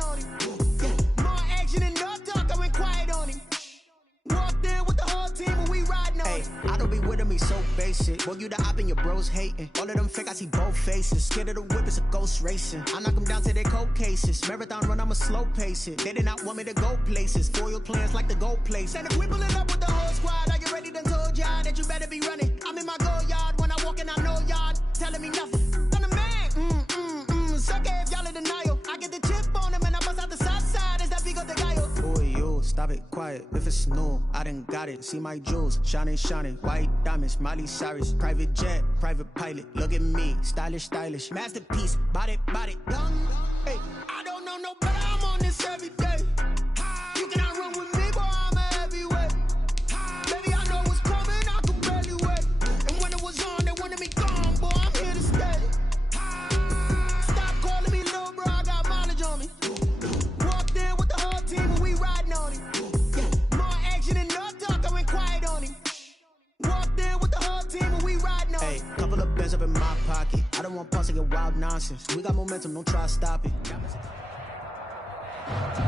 on him. Yeah, more action and no talk, I went quiet on him. Walked in with the whole team and we riding on him. I don't be with him, he's so basic. Boy, you the op and your bros hating. All of them fake, I see both faces. Scared of the whip, it's a ghost racing. I knock them down to their cold cases. Marathon run, I'ma slow pace it. They did not want me to go places. Foil plans like the go place. And if we pulling up with the whole squad, are you ready? Done told y'all that you better be running. I'm in my go yard when I walk in, I know y'all telling me nothing. I'm the man, suck it if y'all in denial. I get the chip on him and I bust out the south side. Is that Vigo de Gallo? Who are you? Stop it, quiet. If it's new, I done got it. See my jewels, shining, shining. White diamonds, Miley Cyrus. Private jet, private pilot. Look at me, stylish, stylish. Masterpiece, body, young. Hey, I don't know no better. I'm on this every day. You cannot run with me, boy. I'm a heavyweight. Baby, I know what's coming. I can barely wait. And when it was on, they wanted me gone, boy. I'm here to stay. Stop calling me little bro. I got mileage on me. Walked in with the whole team and we riding on him. Yeah, more action and no talk. I went quiet on him. Walked in with the whole team and we riding on him. Couple of bands up in my pocket. I don't want pause to get wild nonsense. We got momentum, don't try to stop it.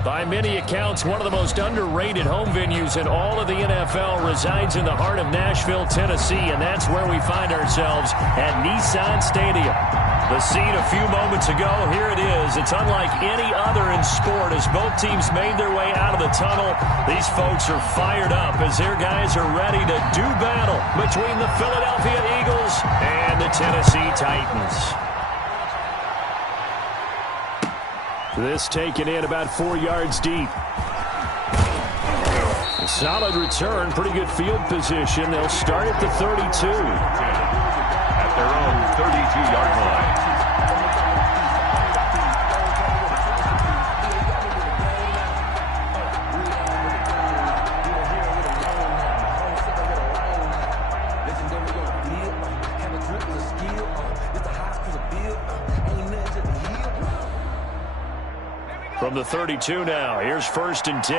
By many accounts, one of the most underrated home venues in all of the NFL resides in the heart of Nashville, Tennessee, and that's where we find ourselves at Nissan Stadium. The scene a few moments ago, here it is. It's unlike any other in sport as both teams made their way out of the tunnel. These folks are fired up as their guys are ready to do battle between the Philadelphia Eagles and the Tennessee Titans. This taken in about 4 yards deep. A solid return, pretty good field position. They'll start at the 32. At their own 32-yard line. From the 32 now, here's 1st and 10.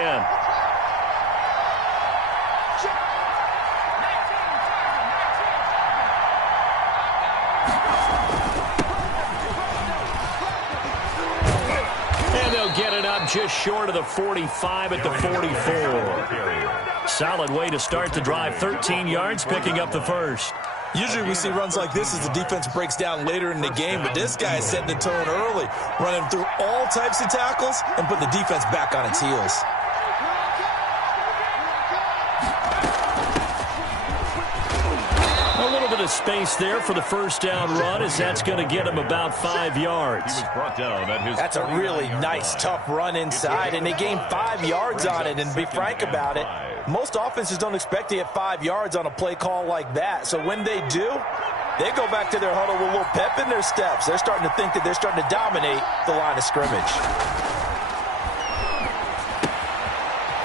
And they'll get it up just short of the 45 at the 44. Solid way to start the drive, 13 yards, picking up the first. Usually we see runs like this as the defense breaks down later in the game, but this guy is setting the tone early, running through all types of tackles and put the defense back on its heels. A little bit of space there for the first down run as that's going to get him about 5 yards. He was brought down at his That's a really nice, tough run inside, and they gained 5 yards on it, and to be frank about it, most offenses don't expect to get 5 yards on a play call like that. So when they do, they go back to their huddle with a little pep in their steps. They're starting to think that they're starting to dominate the line of scrimmage.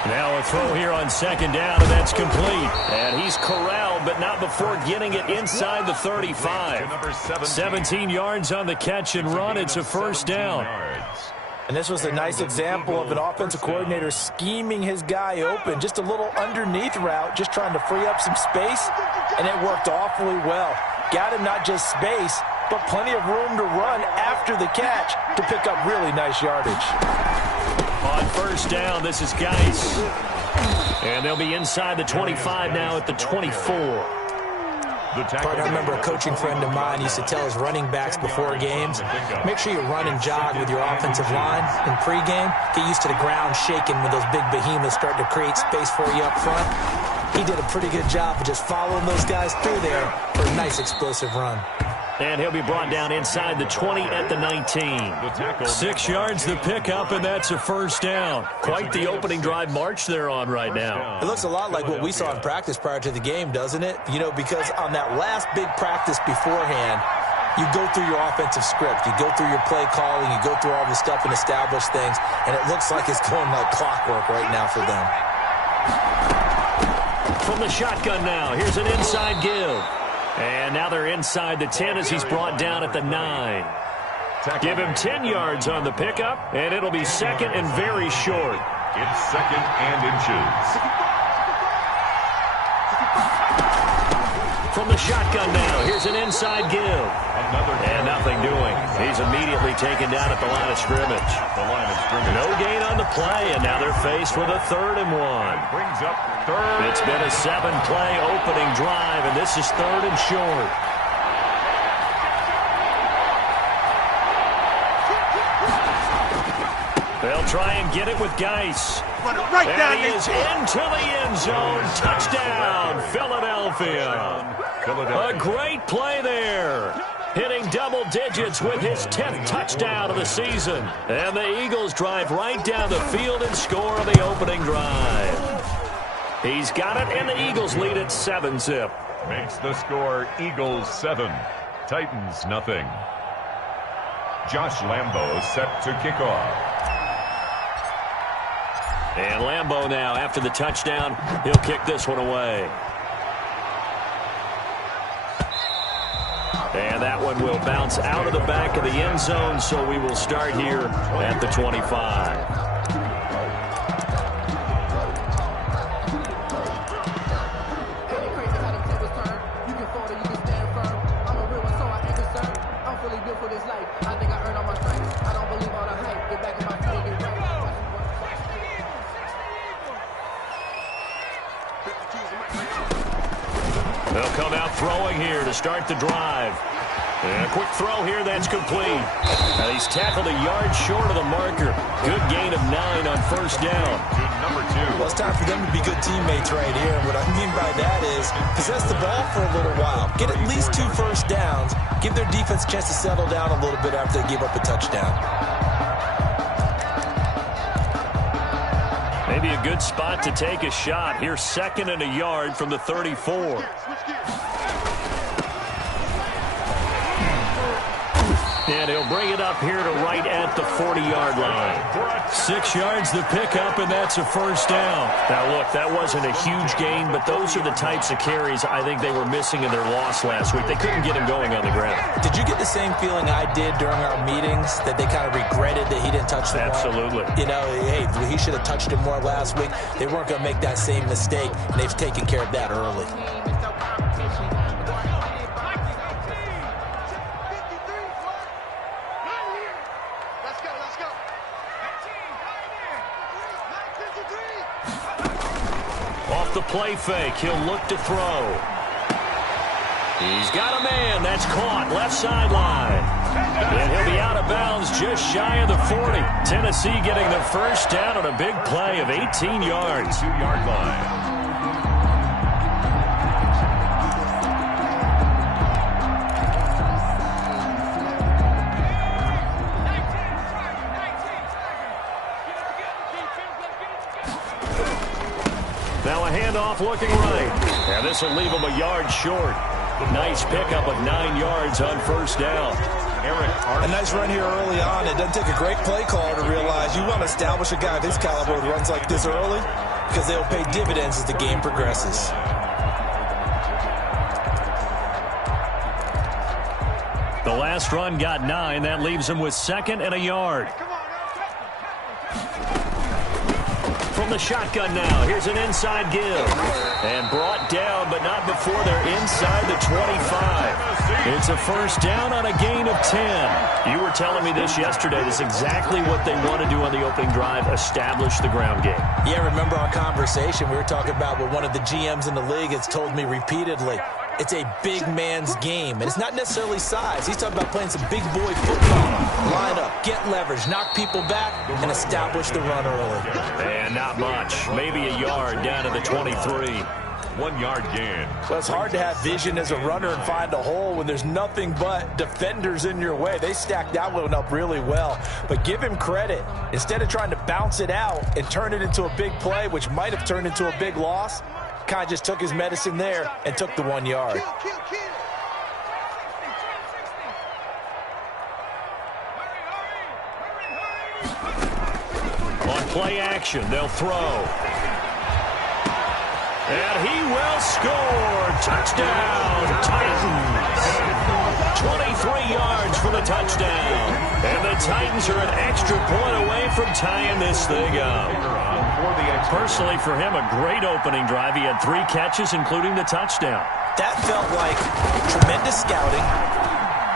Now a throw here on 2nd down, and that's complete. And he's corralled, but not before getting it inside the 35. 17 yards on the catch and run. It's a 1st down. And this was a nice example of an offensive coordinator scheming his guy open. Just a little underneath route, just trying to free up some space, and it worked awfully well. Got him not just space, but plenty of room to run after the catch to pick up really nice yardage. On 1st down, this is Geis. And they'll be inside the 25 now at the 24. I remember a coaching friend of mine used to tell his running backs before games, make sure you run and jog with your offensive line in pregame. Get used to the ground shaking when those big behemoths start to create space for you up front. He did a pretty good job of just following those guys through there for a nice explosive run. And he'll be brought down inside the 20 at the 19. 6 yards the pickup, and that's a 1st down. Quite the opening drive march they're on right now. It looks a lot like what we saw in practice prior to the game, doesn't it? You know, because on that last big practice beforehand, you go through your offensive script. You go through your play calling. You go through all the stuff and establish things. And it looks like it's going like clockwork right now for them. From the shotgun now, here's an inside give. And now they're inside the 10 as he's brought down at the 9. Give him 10 yards on the pickup, and it'll be 2nd and very short. It's 2nd and inches. From the shotgun now, here's an inside give. And nothing doing. He's immediately taken down at the line of scrimmage. No gain on the play, and now they're faced with a 3rd and 1. Brings up third. It's been a 7-play opening drive, and this is 3rd and short. They'll try and get it with Geis. And he is into the end zone. Touchdown, Philadelphia. A great play there. Hitting double digits with his 10th touchdown of the season. And the Eagles drive right down the field and score on the opening drive. He's got it, and the Eagles lead at 7-zip. Makes the score Eagles 7, Titans nothing. Josh Lambo set to kick off. And Lambo now, after the touchdown, he'll kick this one away. And that one will bounce out of the back of the end zone, so we will start here at the 25. They'll come out throwing here to start the drive. And a quick throw here, that's complete. And he's tackled a yard short of the marker. Good gain of 9 on first down. Number 2. Well, it's time for them to be good teammates right here. And what I mean by that is possess the ball for a little while. Get at least 2 first downs. Give their defense a chance to settle down a little bit after they give up a touchdown. Maybe a good spot to take a shot. Here's 2nd and a yard from the 34. And he'll bring it up here to right at the 40-yard line. 6 yards the pickup, and that's a first down. Now, look, that wasn't a huge gain, but those are the types of carries I think they were missing in their loss last week. They couldn't get him going on the ground. Did you get the same feeling I did during our meetings, that they kind of regretted that he didn't touch the ball? Absolutely. You know, hey, he should have touched it more last week. They weren't going to make that same mistake, and they've taken care of that early. Off the play fake, he'll look to throw. He's got a man. That's caught left sideline. And he'll be out of bounds just shy of the 40. Tennessee getting the first down on a big play of 18 yards. 2-yard line. Now a handoff looking right. And this will leave him a yard short. Nice pickup of 9 yards on first down. A nice run here early on. It doesn't take a great play call to realize you want to establish a guy of his caliber who runs like this early, because they'll pay dividends as the game progresses. The last run got 9. That leaves him with 2nd and a yard. From the shotgun now, here's an inside give. And brought down, but not before they're inside the 25. It's a first down on a gain of 10. You were telling me this yesterday. This is exactly what they want to do on the opening drive, establish the ground game. Yeah, remember our conversation? We were talking about what one of the GMs in the league has told me repeatedly. It's a big man's game, and it's not necessarily size. He's talking about playing some big boy football. Line up, get leverage, knock people back, and establish the run early. And not much. Maybe a yard down to the 23. 1-yard gain. Well, it's hard to have vision as a runner and find a hole when there's nothing but defenders in your way. They stacked that one up really well. But give him credit. Instead of trying to bounce it out and turn it into a big play, which might have turned into a big loss, kind of just took his medicine there and took the 1 yard. On play action, they'll throw. And he will score. Touchdown, Titans. 23 yards for the touchdown. And the Titans are an extra point away from tying this thing up. Personally, for him, a great opening drive. He had 3 catches, including the touchdown. That felt like tremendous scouting,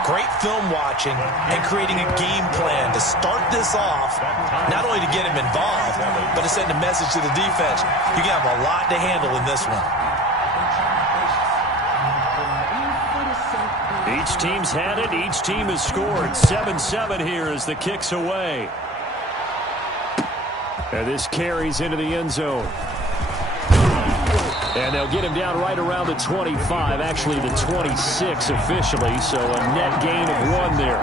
great film watching, and creating a game plan to start this off, not only to get him involved, but to send a message to the defense. You have a lot to handle in this one. Each team's had it. Each team has scored. 7-7 here as the kick's away. And this carries into the end zone. And they'll get him down right around the 25, actually the 26 officially, so a net gain of 1 there.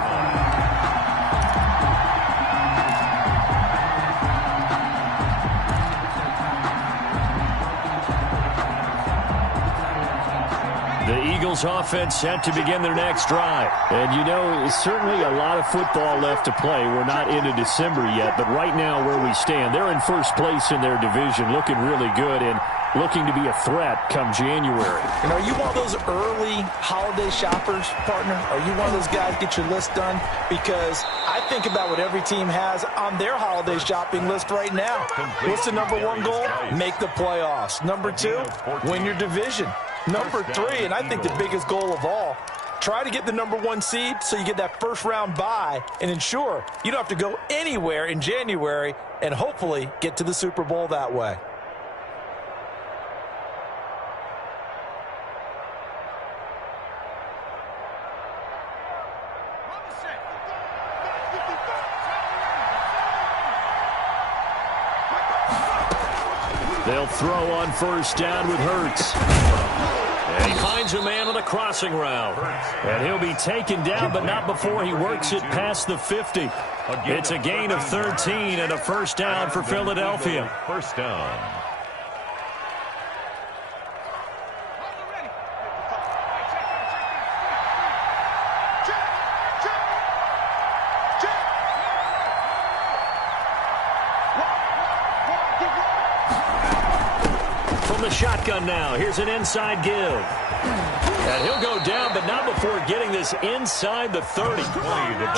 The Eagles offense set to begin their next drive. And, you know, certainly a lot of football left to play. We're not into December yet, but right now where we stand, they're in first place in their division, looking really good and looking to be a threat come January. And are you one of those early holiday shoppers, partner? Are you one of those guys get your list done? Because I think about what every team has on their holiday shopping list right now. What's the number 1 goal? Make the playoffs. Number 2, win your division. Number 3, and I think the biggest goal of all, try to get the number 1 seed so you get that first round bye and ensure you don't have to go anywhere in January and hopefully get to the Super Bowl that way. They'll throw on first down with Hurts. And he finds a man on a crossing route. And he'll be taken down, but not before he works it past the 50. It's a gain of 13 and a first down for Philadelphia. First down. From the shotgun now, here's an inside give. And he'll go down, but not before getting this inside the 30.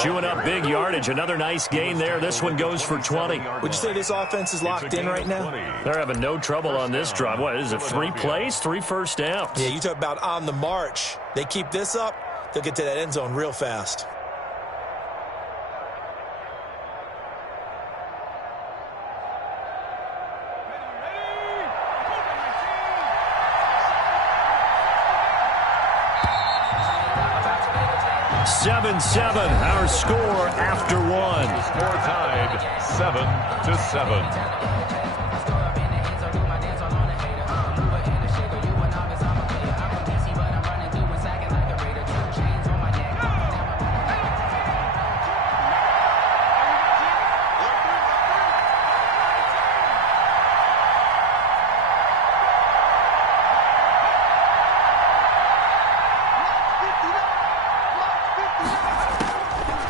Chewing up big yardage. Another nice gain there. This one goes for 20. Would you say this offense is locked in right now? They're having no trouble on this drive. What is it, 3 plays, 3 first downs? Yeah, you talk about on the march. They keep this up, they'll get to that end zone real fast. Our score after 1. Score tied 7-7.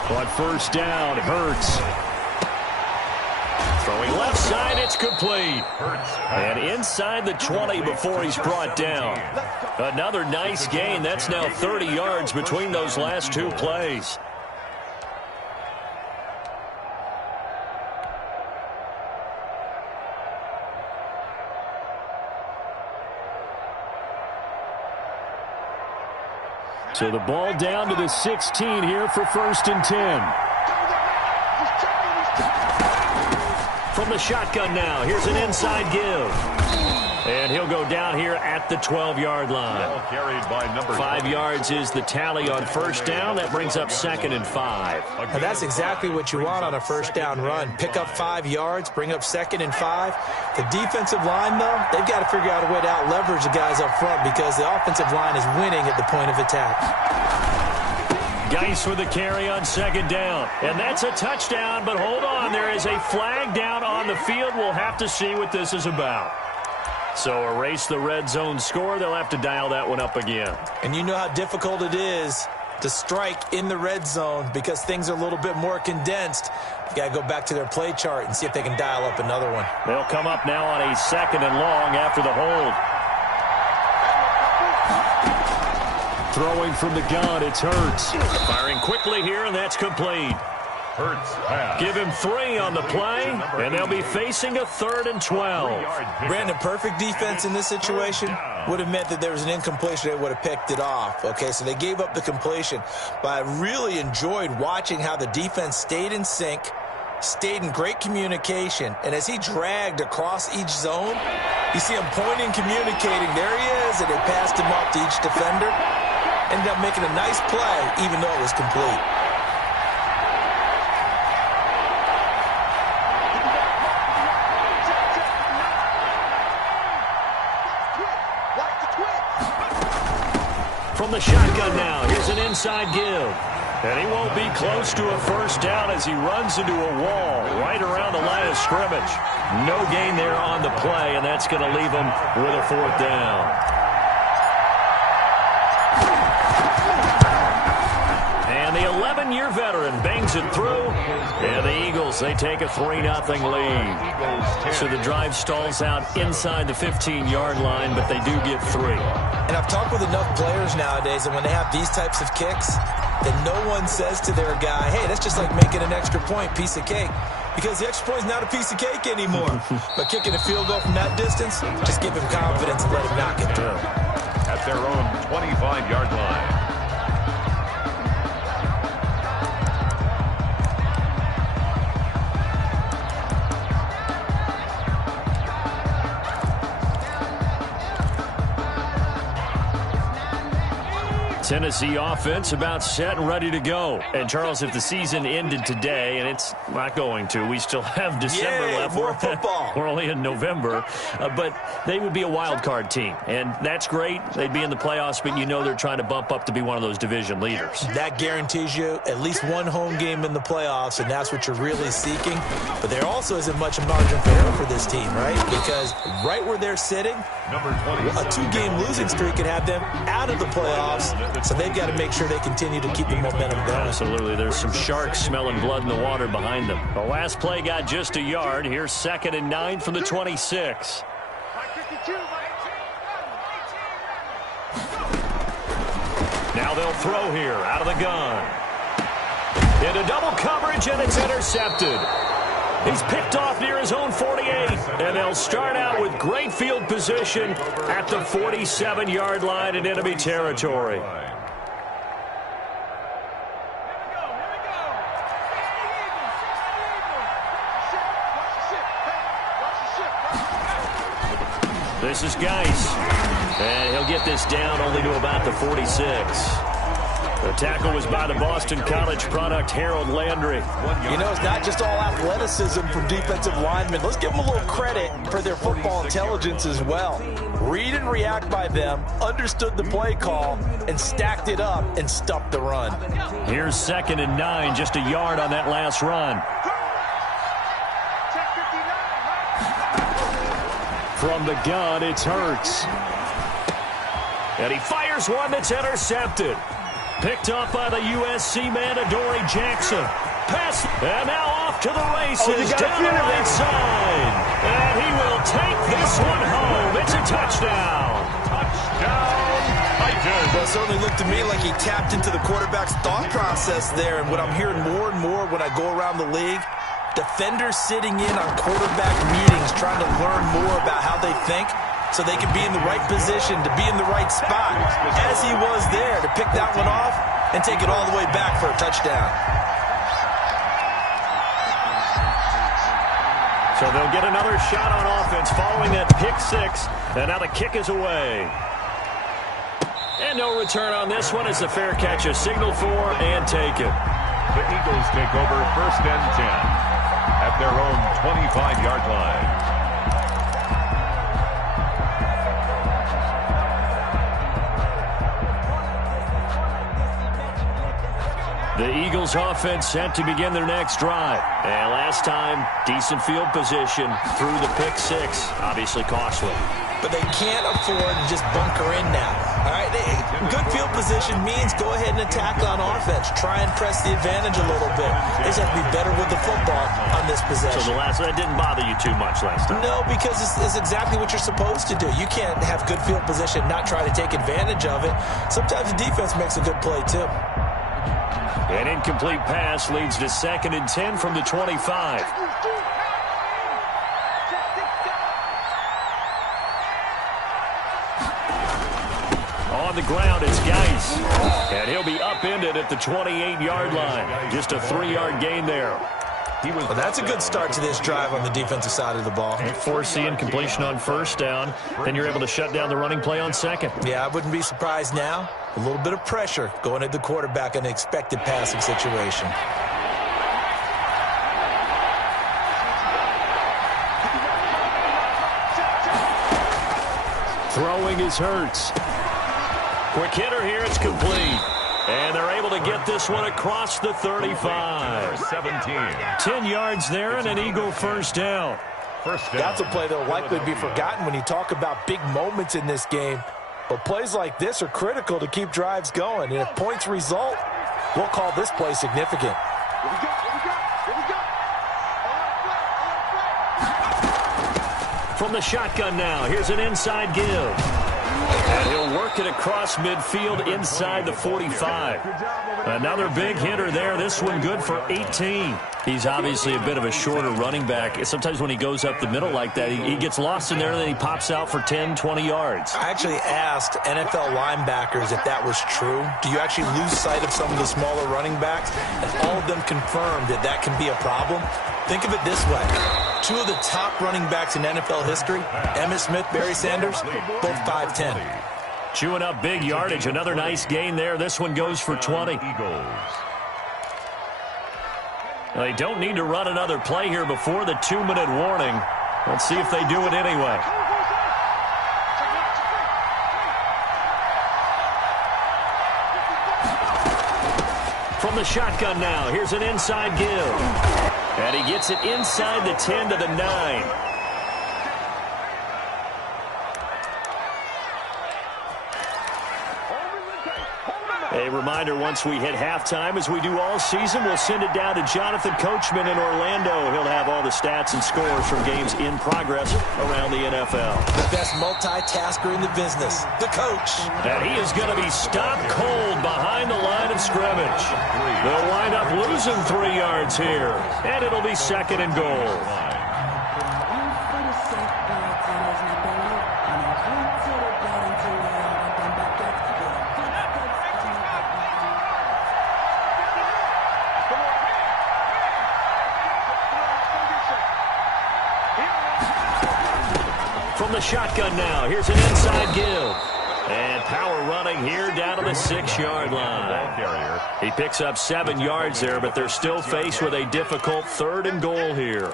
On first down, Hurts. Throwing left side, it's complete. And inside the 20 before he's brought down. Another nice gain. That's now 30 yards between those last 2 plays. So the ball down to the 16 here for first and 10. From the shotgun now, here's an inside give. And he'll go down here at the 12-yard line. Carried by number 5 yards is the tally on first down. That brings up 2nd and 5. And that's exactly what you want on a first down run. Pick up 5 yards, bring up 2nd and 5. The defensive line, though, they've got to figure out a way to out-leverage the guys up front because the offensive line is winning at the point of attack. Geis with the carry on 2nd down. And that's a touchdown, but hold on. There is a flag down on the field. We'll have to see what this is about. So erase the red zone score. They'll have to dial that one up again. And you know how difficult it is to strike in the red zone because things are a little bit more condensed. You got to go back to their play chart and see if they can dial up another one. They'll come up now on a 2nd and long after the hold. Throwing from the gun, it's Hurts. Firing quickly here, and that's complete. Hurts pass. Give him 3 on the play, and they'll be facing a 3rd and 12. Brandon, perfect defense in this situation. would have meant that there was an incompletion. They would have picked it off. Okay, so they gave up the completion. But I really enjoyed watching how the defense stayed in sync, stayed in great communication, and as he dragged across each zone, you see him pointing, communicating. There he is, and they passed him off to each defender. Ended up making a nice play, even though it was complete. From the shotgun now, here's an inside give. And he won't be close to a first down as he runs into a wall right around the line of scrimmage. No gain there on the play, and that's going to leave him with a fourth down. And the 11-year veteran bangs it through. And the Eagles, they take a 3-0 lead. So the drive stalls out inside the 15-yard line, but they do get 3. And I've talked with enough players nowadays, and when they have these types of kicks, then no one says to their guy, hey, that's just like making an extra point, piece of cake. Because the extra point is not a piece of cake anymore. But kicking a field goal from that distance, just give him confidence and let him knock it through. At their own 25-yard line. Tennessee offense about set and ready to go. And, Charles, if the season ended today, and it's not going to, we still have December left. More football. We're only in November. But they would be a wild card team. And that's great. They'd be in the playoffs, but you know they're trying to bump up to be one of those division leaders. That guarantees you at least one home game in the playoffs, and that's what you're really seeking. But there also isn't much margin for error for this team, right? Because right where they're sitting, a 2-game losing streak could have them out of the playoffs. So they've got to make sure they continue to keep the momentum going. Absolutely. There's some sharks smelling blood in the water behind them. The last play got just a yard. Here's 2nd and 9 from the 26. Now they'll throw here out of the gun. Into double coverage, and it's intercepted. He's picked off near his own 48, and they'll start out with great field position at the 47-yard line in enemy territory. This is Geis, and he'll get this down only to about the 46. The tackle was by the Boston College product, Harold Landry. You know, it's not just all athleticism from defensive linemen. Let's give them a little credit for their football intelligence as well. Read and react by them, understood the play call, and stacked it up and stuffed the run. Here's 2nd and 9, just a yard on that last run. From the gun, it's Hurts. And he fires one that's intercepted. Picked up by the USC man, Adoree Jackson. Pass, and now off to the races, down the right side. And he will take this one home. It's a touchdown. Touchdown, Titans. Well, it certainly looked to me like he tapped into the quarterback's thought process there. And what I'm hearing more and more when I go around the league, defenders sitting in on quarterback meetings trying to learn more about how they think so they can be in the right position, to be in the right spot, as he was there, to pick that one off and take it all the way back for a touchdown. So they'll get another shot on offense following that pick 6, and now the kick is away. And no return on this one. It's a fair catch, a signal for, and take it. The Eagles take over 1st and 10 at their own 25-yard line. The Eagles offense set to begin their next drive. And last time, decent field position through the pick 6. Obviously costly. But they can't afford to just bunker in now. All right, good field position means go ahead and attack on offense. Try and press the advantage a little bit. They just have to be better with the football on this possession. So that didn't bother you too much last time? No, because it's exactly what you're supposed to do. You can't have good field position, not try to take advantage of it. Sometimes the defense makes a good play, too. An incomplete pass leads to 2nd and 10 from the 25. on the ground. It's Geis. And he'll be upended at the 28-yard line. Just a 3-yard gain there. Well, that's a good start to this drive on the defensive side of the ball. Forcing completion on first down. Then you're able to shut down the running play on second. Yeah, I wouldn't be surprised now. A little bit of pressure going at the quarterback in an expected passing situation. Throwing is Hurts. Quick hitter here. It's complete. And they're able to get this one across the 35. 10 yards there and an Eagle first down. That's a play that will likely be forgotten when you talk about big moments in this game. But plays like this are critical to keep drives going. And if points result, we'll call this play significant. From the shotgun now, here's an inside give. And he'll work it across midfield inside the 45. Another big hitter there. This one good for 18. He's obviously a bit of a shorter running back. Sometimes when he goes up the middle like that, he gets lost in there and then he pops out for 10, 20 yards. I actually asked NFL linebackers if that was true. Do you actually lose sight of some of the smaller running backs? And all of them confirmed that that can be a problem. Think of it this way. Two of the top running backs in NFL history, Emmitt Smith, Barry Sanders, both 5'10". Chewing up big yardage. Another nice gain there. This one goes for 20. They don't need to run another play here before the 2-minute warning. Let's see if they do it anyway. From the shotgun now, here's an inside give. And he gets it inside the 10 to the 9. A reminder, once we hit halftime, as we do all season, we'll send it down to Jonathan Coachman in Orlando. He'll have all the stats and scores from games in progress around the NFL. The best multitasker in the business, the coach. And he is going to be stopped cold behind the line of scrimmage. They'll wind up losing 3 yards here, and it'll be second and goal. From the shotgun now, here's an inside give. And power running here down to the 6-yard line. He picks up 7 yards there, but they're still faced with a difficult 3rd and goal here.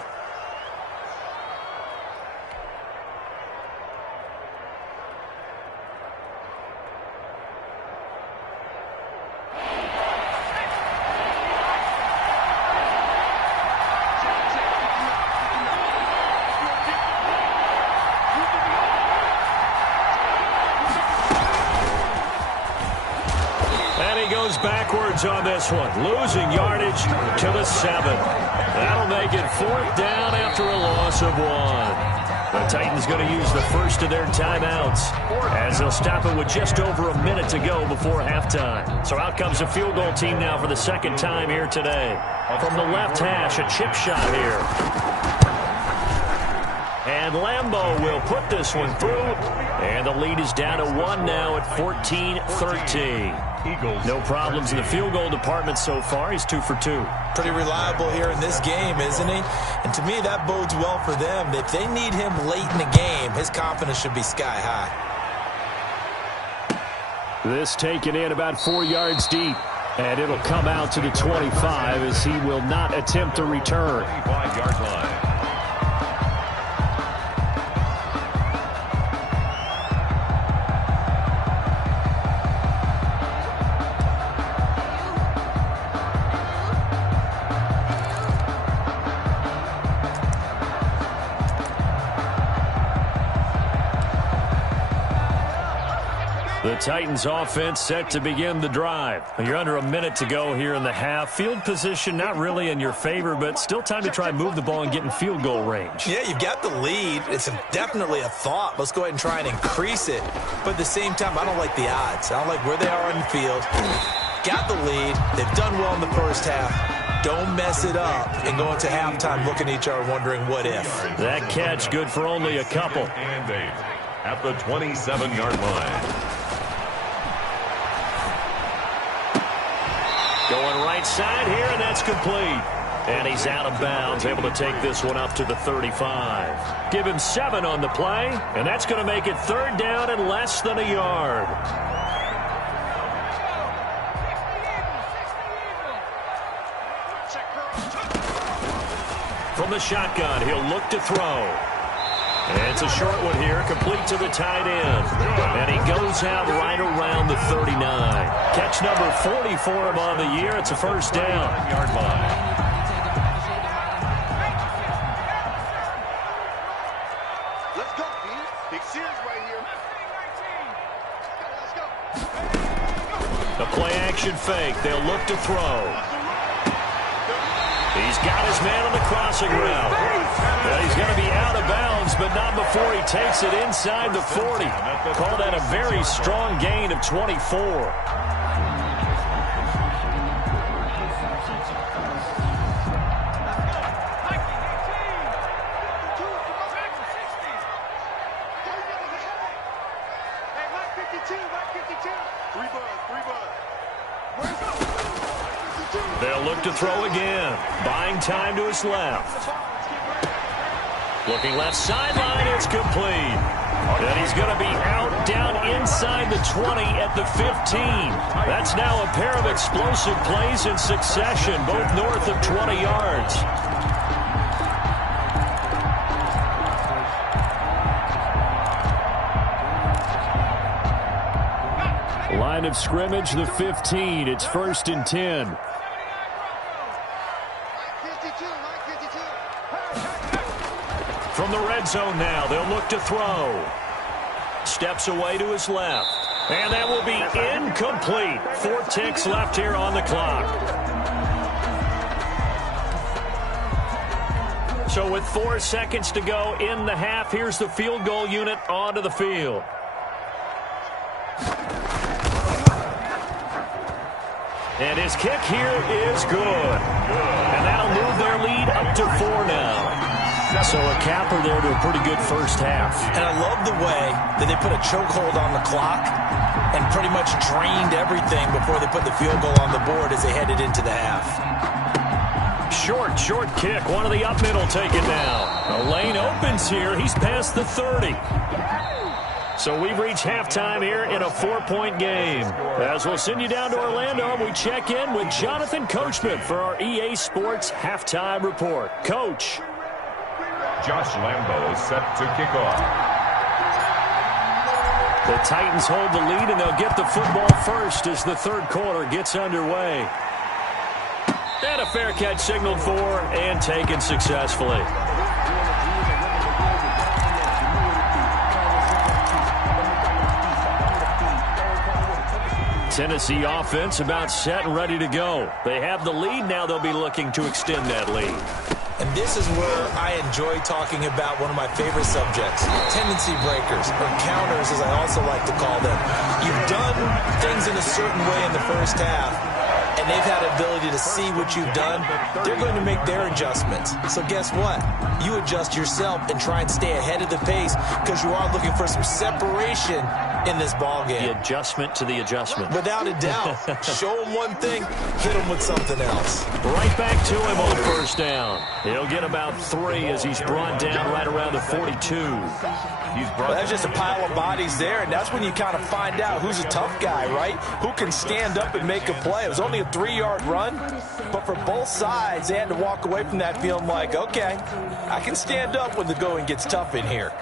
Backwards on this one, losing yardage to the 7. That'll make it 4th down after a loss of 1. The Titans going to use the first of their timeouts as they'll stop it with just over a minute to go before halftime. So out comes the field goal team now for the second time here today. From the left hash, a chip shot here. And Lambo will put this one through. And the lead is down to 1 now at 14-13. No problems in the field goal department so far. He's 2 for 2. Pretty reliable here in this game, isn't he? And to me, that bodes well for them. If they need him late in the game, his confidence should be sky high. This taken in about 4 yards deep. And it'll come out to the 25 as he will not attempt to return. 25-yard line. The Titans offense set to begin the drive. You're under a minute to go here in the half. Field position not really in your favor, but still time to try and move the ball and get in field goal range. Yeah, you've got the lead. It's definitely a thought. Let's go ahead and try and increase it. But at the same time, I don't like the odds. I don't like where they are on the field. Got the lead. They've done well in the first half. Don't mess it up and go into halftime looking at each other wondering what if. That catch good for only a couple. And 8 at the 27-yard line. right side here, and that's complete. And he's out of bounds, able to take this one up to the 35. Give him 7 on the play, and that's going to make it 3rd down and less than a yard. From the shotgun, he'll look to throw. And it's a short one here, complete to the tight end. And he goes out right around the 39. Catch number 40 for him on the year. It's a first down. Yard line. Let's go, B. Big Sears right here. Let's go. The play-action fake. They'll look to throw. He's got his man on the crossing route. Well, he's going to be out of bounds, but not before he takes it inside the 40. Call that a very strong gain of 24. They'll look to throw again. Buying time to his left. Looking left sideline, it's complete. And he's going to be out down inside the 20 at the 15. That's now a pair of explosive plays in succession, both north of 20 yards. Line of scrimmage, the 15. It's 1st and 10. From the red zone now, they'll look to throw. Steps away to his left. And that will be incomplete. 4 ticks left here on the clock. So with 4 seconds to go in the half, here's the field goal unit onto the field. And his kick here is good. And that'll move their lead up to 4 now. So a capper there to a pretty good first half. And I love the way that they put a chokehold on the clock and pretty much drained everything before they put the field goal on the board as they headed into the half. Short kick. One of the up middle take it now. A lane opens here. He's past the 30. So we've reached halftime here in a 4-point game. As we'll send you down to Orlando, we check in with Jonathan Coachman for our EA Sports Halftime Report. Coach. Josh Lambo is set to kick off. The Titans hold the lead, and they'll get the football first as the 3rd quarter gets underway. And a fair catch signaled for and taken successfully. Tennessee offense about set and ready to go. They have the lead. Now they'll be looking to extend that lead. And this is where I enjoy talking about one of my favorite subjects, tendency breakers, or counters as I also like to call them. You've done things in a certain way in the first half, and they've had the ability to see what you've done. They're going to make their adjustments. So guess what? You adjust yourself and try and stay ahead of the pace because you are looking for some separation in this ball game. The adjustment to the adjustment. Without a doubt. Show him one thing, hit him with something else. Right back to him on 1st down. He'll get about 3 as he's brought down right around the 42. Well, that's just a pile of bodies there, and that's when you kind of find out who's a tough guy, right? Who can stand up and make a play. It was only a 3-yard run, but for both sides, they had to walk away from that feeling like, okay, I can stand up when the going gets tough in here.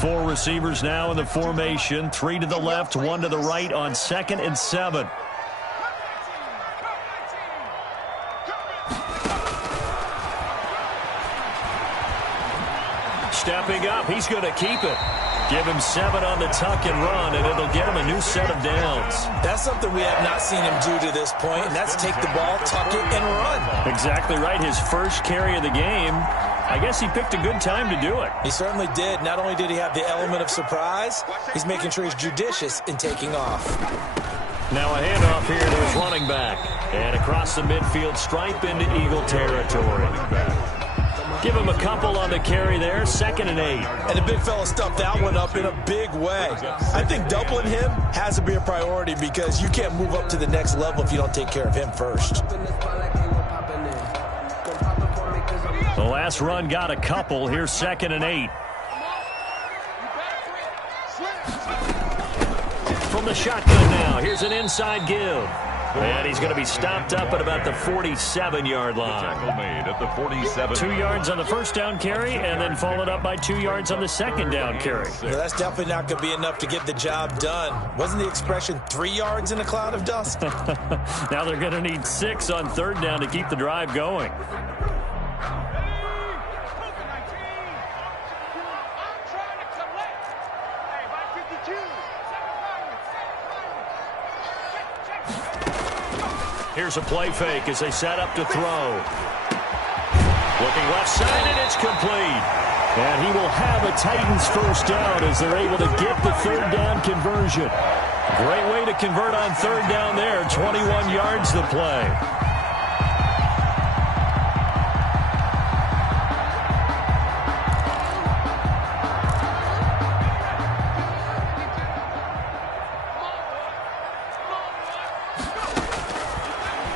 Four receivers now in the formation. 3 to the left, 1 to the right on 2nd and 7. Stepping up, he's going to keep it. Give him 7 on the tuck and run, and it'll get him a new set of downs. That's something we have not seen him do to this point, and that's take the ball, tuck it, and run. Exactly right. His first carry of the game. I guess he picked a good time to do it. He certainly did. Not only did he have the element of surprise, he's making sure he's judicious in taking off. Now a handoff here to his running back. And across the midfield stripe into Eagle territory. Give him a couple on the carry there, 2nd and 8. And the big fella stuffed that one up in a big way. I think doubling him has to be a priority because you can't move up to the next level if you don't take care of him first. The last run got a couple. Here's 2nd and 8. From the shotgun now, here's an inside give. And he's going to be stopped up at about the 47-yard line. Tackle made at the 47. 2 yards on the first down carry, and then followed up by 2 yards on the second down carry. Well, that's definitely not going to be enough to get the job done. Wasn't the expression 3 yards in a cloud of dust? Now they're going to need 6 on 3rd down to keep the drive going. Here's a play fake as they set up to throw. Looking left side, and it's complete. And he will have a Titans first down as they're able to get the 3rd down conversion. Great way to convert on 3rd down there. 21 yards to play.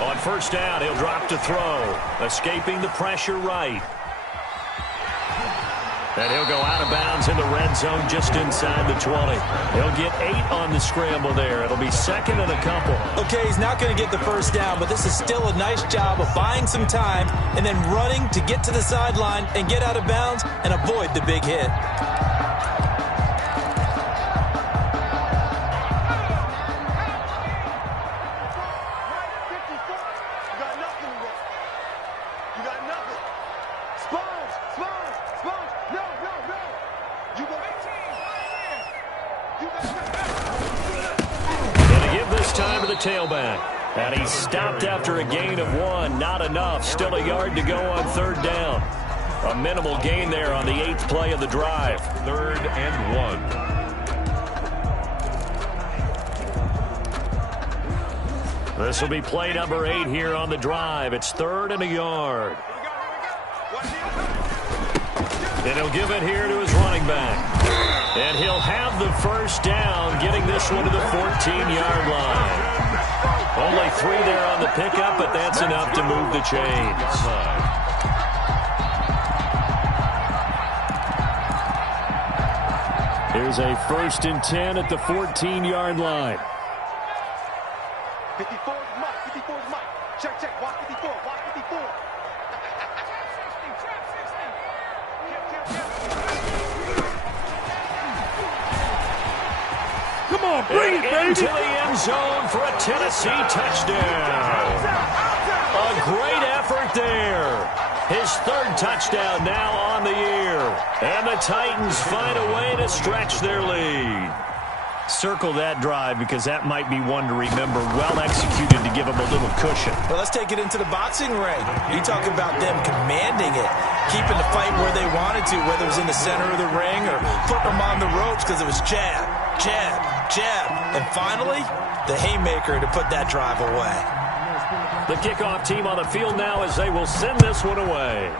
On 1st down, he'll drop to throw. Escaping the pressure right. And he'll go out of bounds in the red zone just inside the 20. He'll get 8 on the scramble there. It'll be 2nd and a couple. Okay, he's not going to get the first down, but this is still a nice job of buying some time and then running to get to the sideline and get out of bounds and avoid the big hit. Tailback. And he's stopped after a gain of 1. Not enough. Still a yard to go on 3rd down. A minimal gain there on the 8th play of the drive. 3rd and 1. This will be play number 8 here on the drive. It's 3rd and a yard. And he'll give it here to his running back. And he'll have the first down, getting this one to the 14-yard line. Only 3 there on the pickup, but that's enough to move the chains. Here's a 1st and 10 at the 14-yard line. 54 is Mike. 54 is Mike. Check, check. Watch 54. Watch 54. Come on, bring it, baby. Into the end zone for a Tennessee touchdown. A great effort there. His 3rd touchdown now on the year. And the Titans find a way to stretch their lead. Circle that drive because that might be one to remember. Well executed to give them a little cushion. Well, let's take it into the boxing ring. You talk about them commanding it, keeping the fight where they wanted to, whether it was in the center of the ring or putting them on the ropes because it was jab, jab, jab. And finally, the haymaker to put that drive away. The kickoff team on the field now as they will send this one away.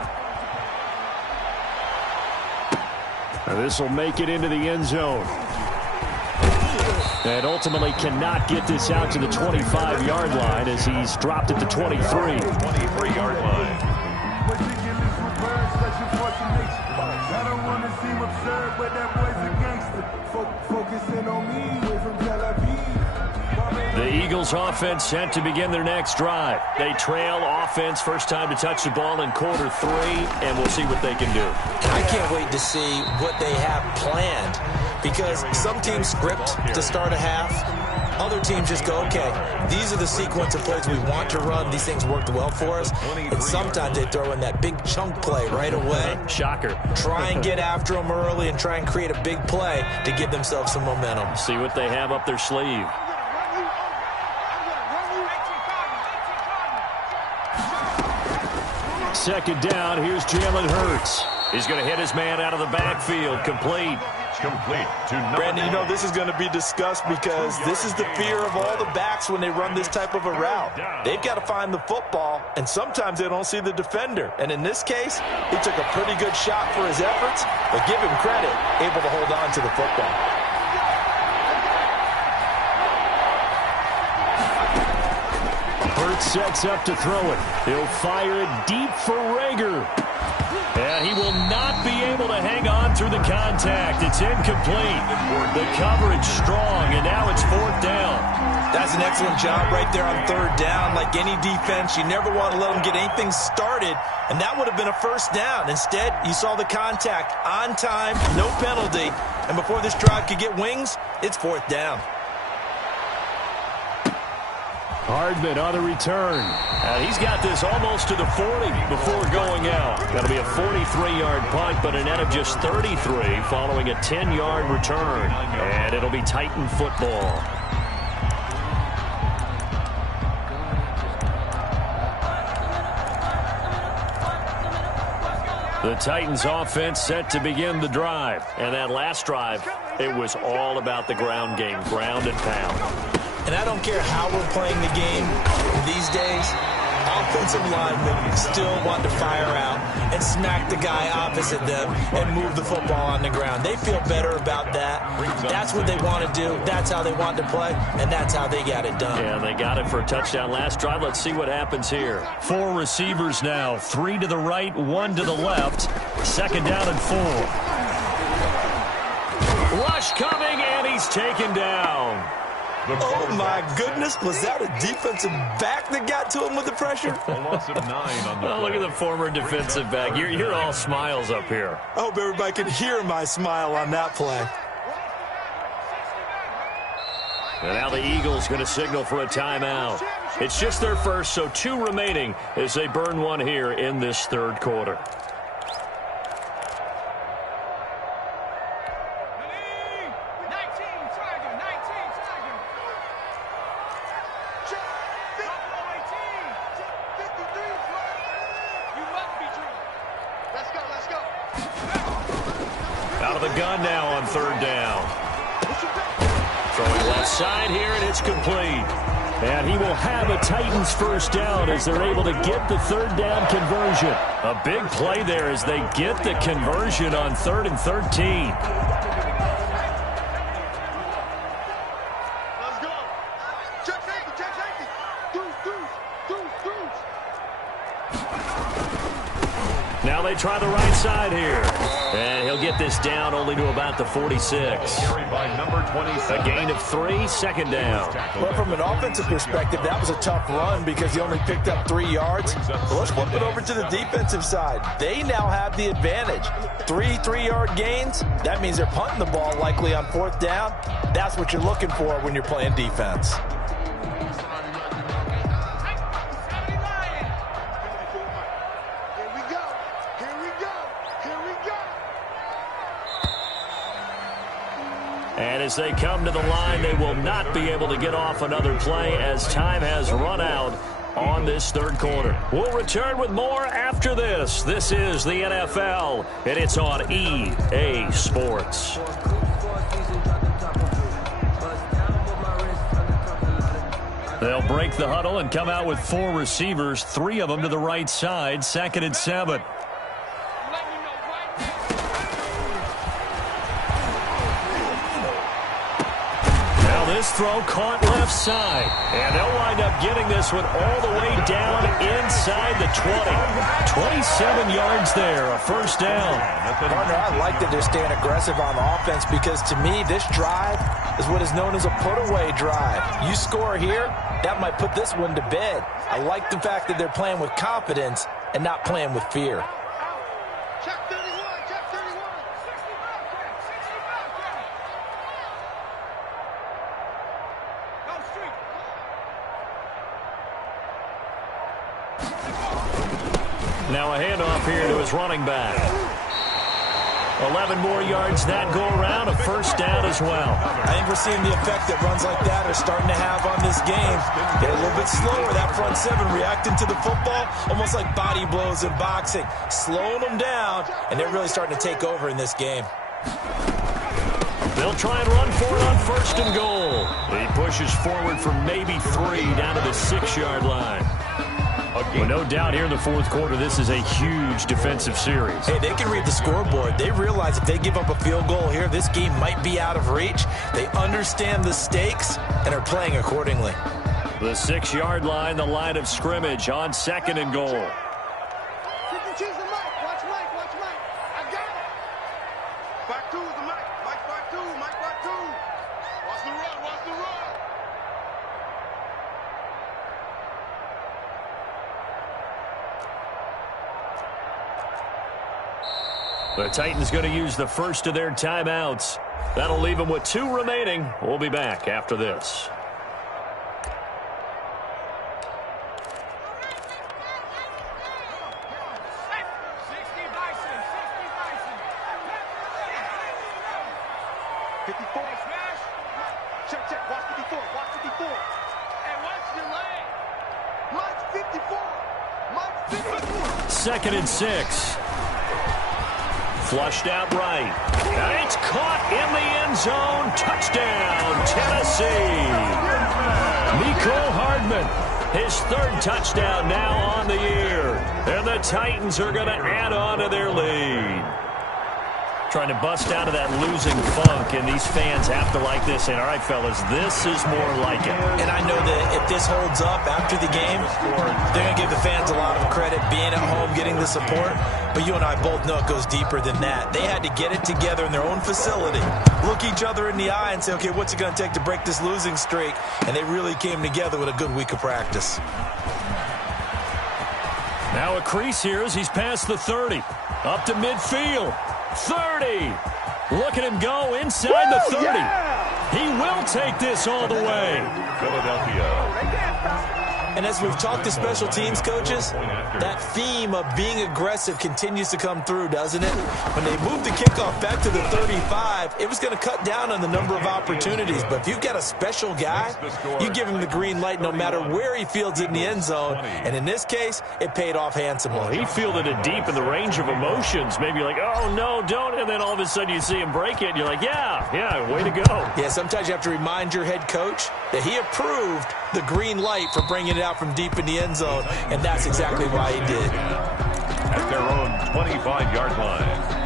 This will make it into the end zone. And ultimately cannot get this out to the 25-yard line as he's dropped at the 23. 23-yard line. The Eagles offense set to begin their next drive. They trail offense, first time to touch the ball in quarter 3, and we'll see what they can do. I can't wait to see what they have planned because some teams script to start a half. Other teams just go, okay, these are the sequence of plays we want to run. These things worked well for us. And sometimes they throw in that big chunk play right away. Shocker. Try and get after them early and try and create a big play to give themselves some momentum. See what they have up their sleeve. Second down, here's Jalen Hurts. He's going to hit his man out of the backfield, complete. complete to number Brandon, you know this is going to be discussed because this is the fear of all the backs when they run this type of a route. They've got to find the football, and sometimes they don't see the defender. And in this case, he took a pretty good shot for his efforts, but give him credit, able to hold on to the football. Hurts sets up to throw it. He'll fire it deep for Reagor. And he will not be able to hang on through the contact. It's incomplete. The coverage strong, and now it's 4th down. That's an excellent job right there on 3rd down. Like any defense, you never want to let them get anything started, and that would have been a 1st down. Instead, you saw the contact on time, no penalty, and before this drive could get wings, it's 4th down. Hardman on the return. And he's got this almost to the 40 before going out. That'll be a 43-yard punt, but a net of just 33 following a 10-yard return. And it'll be Titan football. The Titans offense set to begin the drive. And that last drive, it was all about the ground game, ground and pound. And I don't care how we're playing the game these days, offensive linemen still want to fire out and smack the guy opposite them and move the football on the ground. They feel better about that. That's what they want to do. That's how they want to play, and that's how they got it done. Yeah, they got it for a touchdown last drive. Let's see what happens here. 4 receivers now, 3 to the right, 1 to the left. 2nd down and 4. Rush coming, and he's taken down. Oh, my goodness. Was that a defensive back that got to him with the pressure? A loss of 9 on the Oh, look at the former defensive back. You're all smiles up here. I hope everybody could hear my smile on that play. And now the Eagles going to signal for a timeout. It's just their first, so 2 remaining as they burn one here in this 3rd quarter. Out of the gun now on 3rd down. Throwing left side here, and it's complete. And he will have a Titans 1st down as they're able to get the 3rd down conversion. A big play there as they get the conversion on 3rd and 13. Let's go. Check safety. Deuce. Now they try the right side here. And he'll get this down only to about the 46. Carried by number 27. A gain of 3, 2nd down. Well, from an offensive perspective, that was a tough run because he only picked up 3 yards. But let's flip it over to the defensive side. They now have the advantage. 3 3-yard gains. That means they're punting the ball likely on 4th down. That's what you're looking for when you're playing defense. And as they come to the line, they will not be able to get off another play as time has run out on this 3rd quarter. We'll return with more after this. This is the NFL, and it's on EA Sports. They'll break the huddle and come out with 4 receivers, 3 of them to the right side, 2nd and 7. This throw caught left side, and they'll wind up getting this one all the way down inside the 20. 27 yards there, a 1st down. Partner, I like that they're staying aggressive on offense because to me, this drive is what is known as a put-away drive. You score here, that might put this one to bed. I like the fact that they're playing with confidence and not playing with fear. Now a handoff here to his running back. 11 more yards that go around, a 1st down as well. I think we're seeing the effect that runs like that are starting to have on this game. They're a little bit slower, that front 7 reacting to the football, almost like body blows in boxing. Slowing them down, and they're really starting to take over in this game. They'll try and run for it on 1st and goal. He pushes forward for maybe 3 down to the 6-yard line. Well, no doubt here in the 4th quarter, this is a huge defensive series. Hey, they can read the scoreboard. They realize if they give up a field goal here, this game might be out of reach. They understand the stakes and are playing accordingly. The 6-yard line, the line of scrimmage on 2nd and goal. Choose the mic. Watch Mike. Watch Mike. I got it. 5-2 is the mic. Mike 5-2. Mike 5-2. Watch the run. Watch the run. The Titans going to use the first of their timeouts. That'll leave them with 2 remaining. We'll be back after this. Check. Watch 54. Watch 54. Hey, watch your lane. Mike's 54. Mike's 54. 2nd and 6. Flushed out right. And it's caught in the end zone. Touchdown, Tennessee. Mecole Hardman, his 3rd touchdown now on the year. And the Titans are going to add on to their lead. Trying to bust out of that losing funk, and these fans have to like this. And all right, fellas, this is more like it. And I know that if this holds up after the game, they're going to give the fans a lot of credit being at home, getting the support. But you and I both know it goes deeper than that. They had to get it together in their own facility, look each other in the eye and say, okay, what's it going to take to break this losing streak? And they really came together with a good week of practice. Now a crease here as he's past the 30. Up to midfield. 30. Look at him go inside the 30. Yeah! He will take this all the way. Philadelphia. And as we've talked to special teams coaches, that theme of being aggressive continues to come through, doesn't it? When they moved the kickoff back to the 35, it was going to cut down on the number of opportunities. But if you've got a special guy, you give him the green light no matter where he fields it in the end zone. And in this case, it paid off handsomely. Well, he fielded it deep in the range of emotions. Maybe like, oh, no, don't. And then all of a sudden you see him break it, and you're like, yeah, way to go. Yeah, sometimes you have to remind your head coach that he approved the green light for bringing it out from deep in the end zone, and that's exactly why he did. At their own 25-yard line.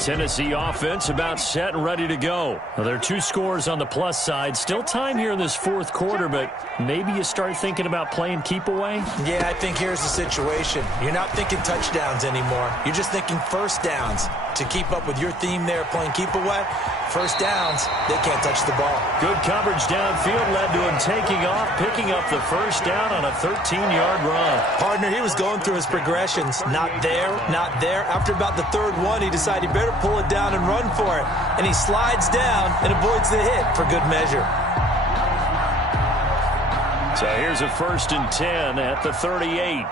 Tennessee offense about set and ready to go. Well, there are 2 scores on the plus side. Still time here in this 4th quarter, but maybe you start thinking about playing keep away? Yeah, I think here's the situation. You're not thinking touchdowns anymore. You're just thinking first downs. To keep up with your theme there, playing keep away, first downs, they can't touch the ball. Good coverage downfield led to him taking off, picking up the first down on a 13-yard run. Partner, he was going through his progressions. Not there, not there. After about the 3rd one, he decided he better pull it down and run for it. And he slides down and avoids the hit for good measure. So here's a 1st and 10 at the 38.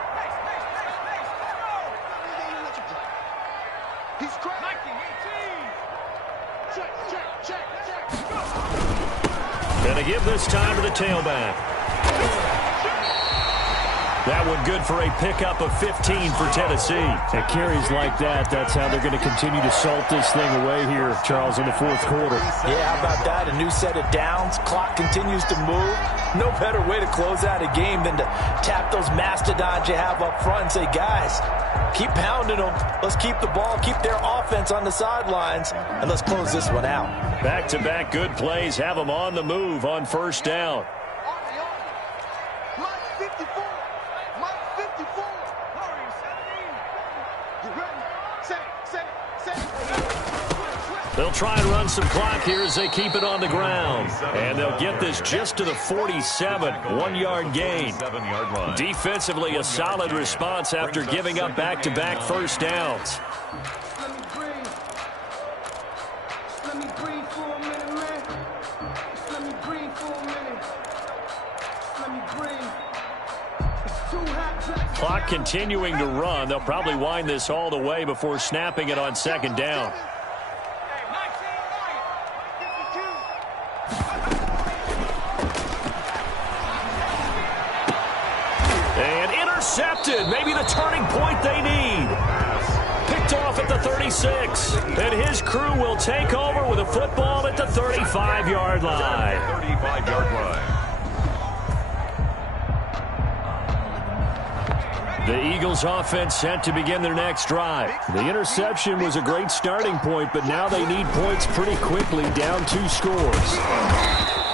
Gonna give this time to the tailback. That one good for a pickup of 15 for Tennessee. At carries like that, that's how they're going to continue to salt this thing away here, Charles, in the 4th quarter. Yeah, how about that? A new set of downs. Clock continues to move. No better way to close out a game than to tap those mastodons you have up front and say, guys, keep pounding them. Let's keep the ball, keep their offense on the sidelines, and let's close this one out. Back-to-back good plays have them on the move on 1st down. They'll try and run some clock here as they keep it on the ground. And they'll get this just to the 47, 1-yard gain. Defensively, a solid response after giving up back-to-back first downs. Let me breathe for a minute, man. Let me breathe for a minute. Let me breathe. It's too hot, black. Clock continuing to run. They'll probably wind this all the way before snapping it on second down. And intercepted. Maybe the turning point they need. Picked off at the 36. And his crew will take over with a football at the 35-yard line. 35-yard line. The Eagles offense set to begin their next drive. The interception was a great starting point, but now they need points pretty quickly, down 2 scores.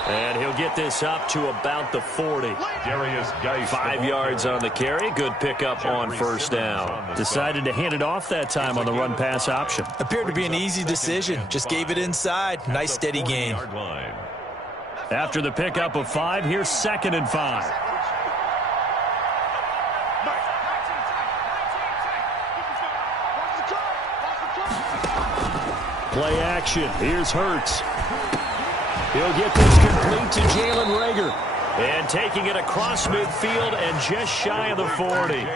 And he'll get this up to about the 40. Darius Geis, 5 yards on the carry. Good pickup on first down. Decided to hand it off that time on the run-pass option. Appeared to be an easy decision. Just gave it inside. Nice steady gain. After the pickup of 5, here's 2nd and 5. Play action. Here's Hurts. He'll get this complete to Jalen Reagor. And taking it across midfield and just shy of the 40.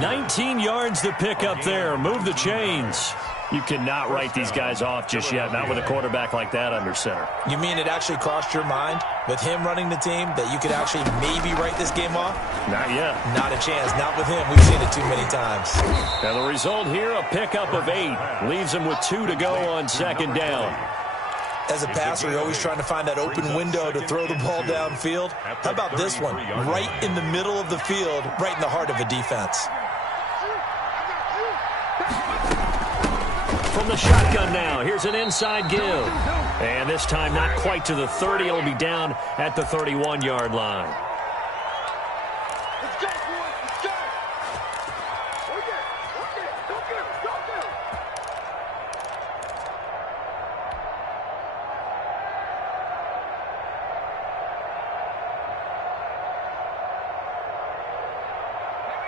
19 yards to pick up there. Move the chains. You cannot write these guys off just yet, not with a quarterback like that under center. You mean it actually crossed your mind with him running the team that you could actually maybe write this game off? Not yet. Not a chance. Not with him. We've seen it too many times. And the result here, a pickup of 8. Leaves him with 2 to go on second down. As a passer, you're always trying to find that open window to throw the ball downfield. How about this one? Right in the middle of the field, right in the heart of a defense. From the shotgun now, here's an inside give. And this time not quite to the 30. It'll be down at the 31-yard line. Let's go, boys. Let's go. Go.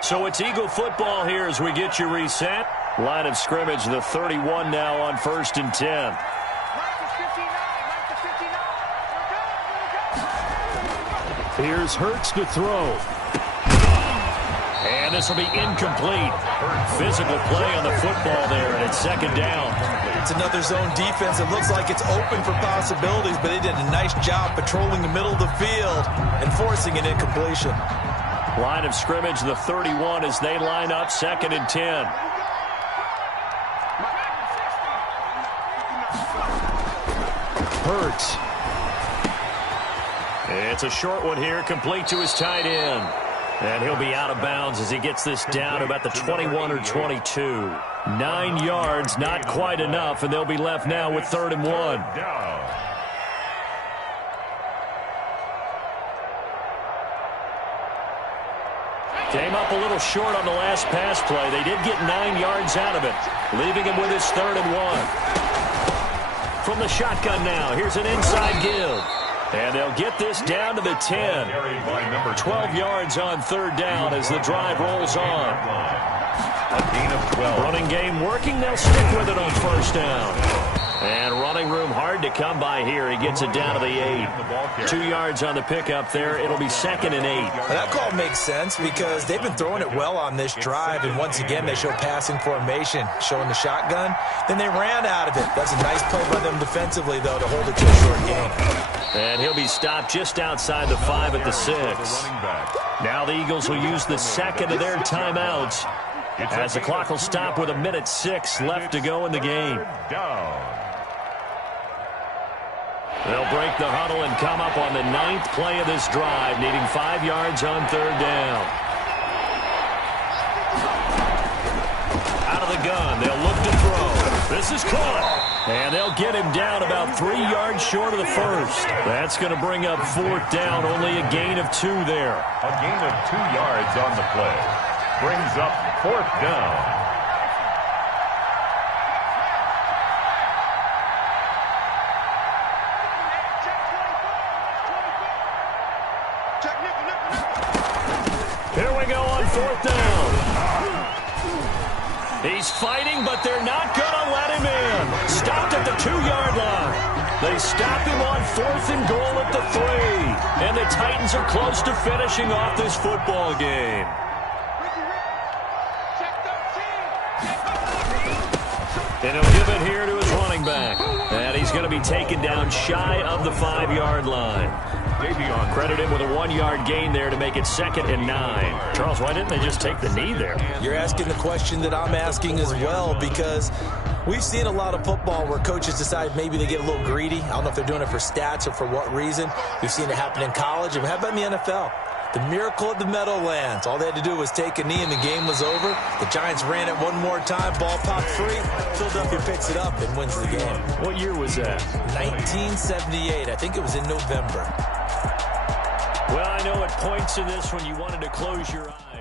So it's Eagle football here as we get you reset. Line of scrimmage, the 31 now on 1st and 10. Here's Hurts to throw. And this will be incomplete. Physical play on the football there, and it's second down. It's another zone defense. It looks like it's open for possibilities, but they did a nice job patrolling the middle of the field and forcing an incompletion. Line of scrimmage, the 31 as they line up, 2nd and 10. Hurts. It's a short one here, complete to his tight end. And he'll be out of bounds as he gets this down to about the 21 or 22. 9 yards, not quite enough, and they'll be left now with 3rd and 1. Came up a little short on the last pass play. They did get 9 yards out of it, leaving him with his 3rd and 1. From the shotgun now, here's an inside give. And they'll get this down to the 10. 12 yards on 3rd down as the drive rolls on. A gain of 12. Running game working. They'll stick with it on 1st down. And running room hard to come by here. He gets it down to the 8. 2 yards on the pickup there. It'll be 2nd and 8. Well, that call makes sense because they've been throwing it well on this drive. And once again, they show passing formation, showing the shotgun. Then they ran out of it. That's a nice play by them defensively, though, to hold it to a short game. And he'll be stopped just outside the 5 at the 6. Now the Eagles will use the 2nd of their timeouts as the clock will stop with 1:06 left to go in the game. They'll break the huddle and come up on the 9th play of this drive, needing 5 yards on 3rd down. Out of the gun, they'll look to throw. This is caught. And they'll get him down about 3 yards short of the 1st. That's going to bring up 4th down, only a gain of 2 there. A gain of 2 yards on the play. Brings up 4th down. Here we go on 4th down. He's fighting, but they're not going to let him in. Stopped at the 2-yard line. They stop him on 4th and goal at the 3. And the Titans are close to finishing off this football game. And he'll give it here to his running back. And he's going to be taken down shy of the 5-yard line. Credit him with a 1-yard gain there to make it 2nd and 9. Charles, why didn't they just take the knee there? You're asking the question that I'm asking as well, because we've seen a lot of football where coaches decide maybe they get a little greedy. I don't know if they're doing it for stats or for what reason. We've seen it happen in college. And how about in the NFL? The miracle of the Meadowlands. All they had to do was take a knee and the game was over. The Giants ran it one more time. Ball popped free. Philadelphia picks it up and wins the game. What year was that? 1978. I think it was in November. Well, I know at points in this when you wanted to close your eyes.